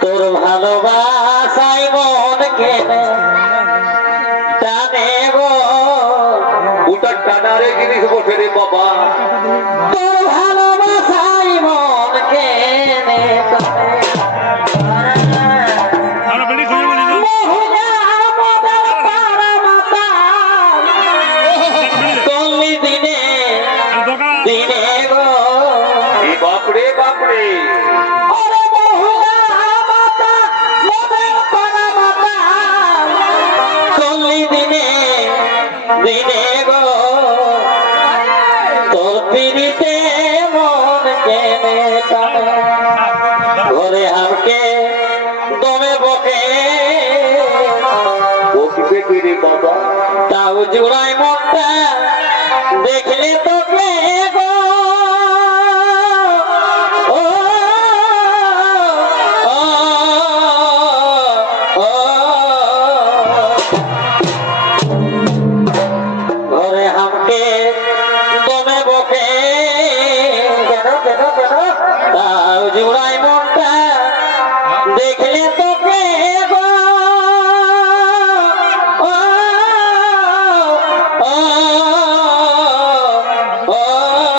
তোর ভালোবাসাই মন কেনে টানে গো। ওটা টানারে জিনিস বসে রে বাবা। তোর ভালোবাসাই মন কেনে দিনে দিনে গো। বাপরে বাপরে। পিড়িতে মন কেনে টানে ঘরে হামকে দমে বকে ও পিড়ি বাবা। তাও জুড়াই মনটা জোড়াই মনটা দেখে